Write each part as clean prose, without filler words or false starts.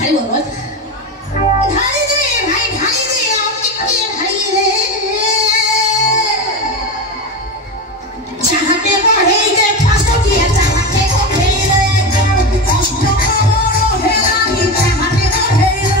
ढाली बोल ढाली दे भाई ढाली दे आओ टिक्की ढाली दे चाहते बढ़े के फांसो किया चाहते को भेले कष्ट करो हेला की चाहते को भेले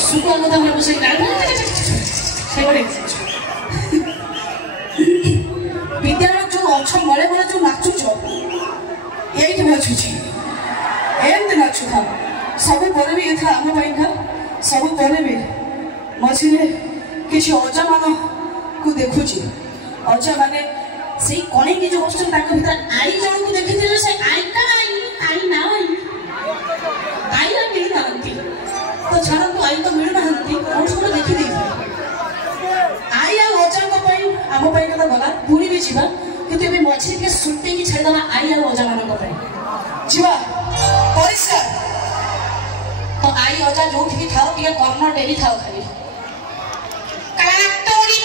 सुको मत हमरे बसे विद्यालय जो अच्छा मले मले जो नाचु छ एई नाचु छी एंद नाचु था सब बरे भी एथा हम भाई का सब बरे भी मछिले किछि अजा मान को देखु छी अजा माने सेई कोणे की जो वस्तु ताक भीतर आई जण को देखिथिले से आई का आई ना आई ना मिली नांती तो छाड़ तो आई तो मिलना हंती और सब देखि दे आई आ अजा को पई हम पई कथा गला पूरी भी छिबा किते भी मछी के सुट्टी की छेड़ दला आई आ अजा मान को पई छिबा परिष्कार तो आई अजा जो थी थाओ के कॉर्नर डेली थाओ खाली काटोड़ी